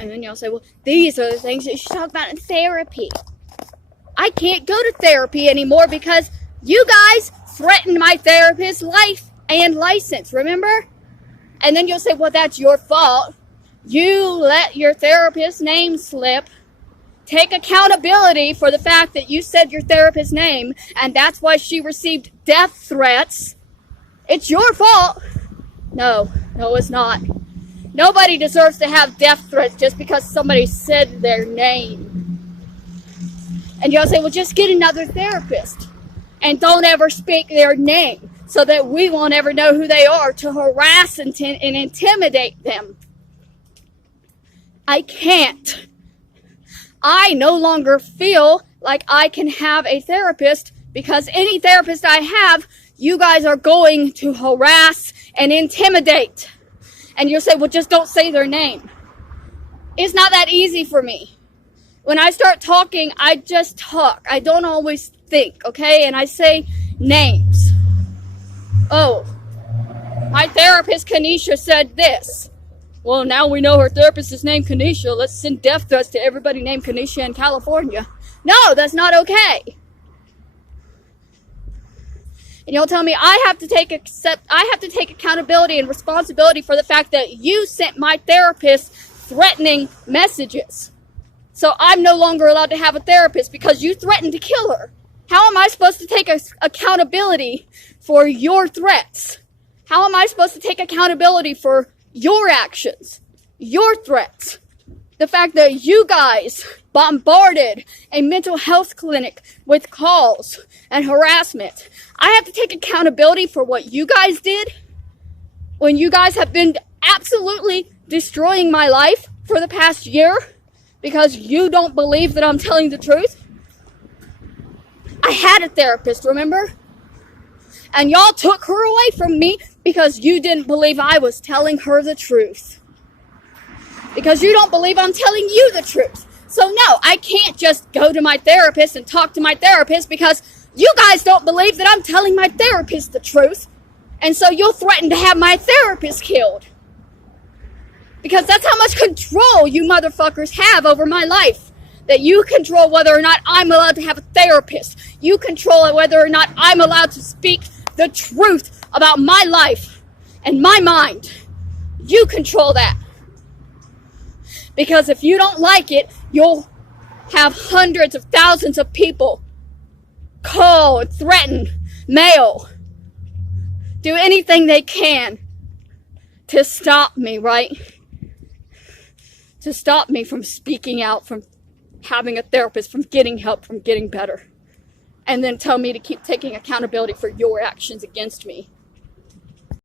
And then y'all say, well, these are the things that you should talk about in therapy. I can't go to therapy anymore because you guys threatened my therapist's life and license, remember? And then you'll say, well, that's your fault. You let your therapist's name slip. Take accountability for the fact that you said your therapist's name, and that's why she received death threats. It's your fault. No, it's not. Nobody deserves to have death threats just because somebody said their name. And y'all say, well, just get another therapist and don't ever speak their name so that we won't ever know who they are to harass and intimidate them. I can't. I no longer feel like I can have a therapist because any therapist I have, you guys are going to harass and intimidate. And you'll say, well, just don't say their name. It's not that easy for me. When I start talking, I just talk. I don't always think, okay? And I say names. Oh, my therapist, Kanisha, said this. Well, now we know her therapist is named Kanisha. Let's send death threats to everybody named Kanisha in California. No, that's not okay. And you'll tell me I have to take accountability and responsibility for the fact that you sent my therapist threatening messages. So I'm no longer allowed to have a therapist because you threatened to kill her. How am I supposed to take accountability for your threats? How am I supposed to take accountability for your actions, your threats? The fact that you guys bombarded a mental health clinic with calls and harassment. I have to take accountability for what you guys did when you guys have been absolutely destroying my life for the past year because you don't believe that I'm telling the truth. I had a therapist, remember? And y'all took her away from me because you didn't believe I was telling her the truth. Because you don't believe I'm telling you the truth. So no, I can't just go to my therapist and talk to my therapist because you guys don't believe that I'm telling my therapist the truth. And so you'll threaten to have my therapist killed. Because that's how much control you motherfuckers have over my life. That you control whether or not I'm allowed to have a therapist. You control whether or not I'm allowed to speak the truth about my life and my mind. You control that. Because if you don't like it, you'll have hundreds of thousands of people call, threaten, mail, do anything they can to stop me, right? To stop me from speaking out, from having a therapist, from getting help, from getting better. And then tell me to keep taking accountability for your actions against me.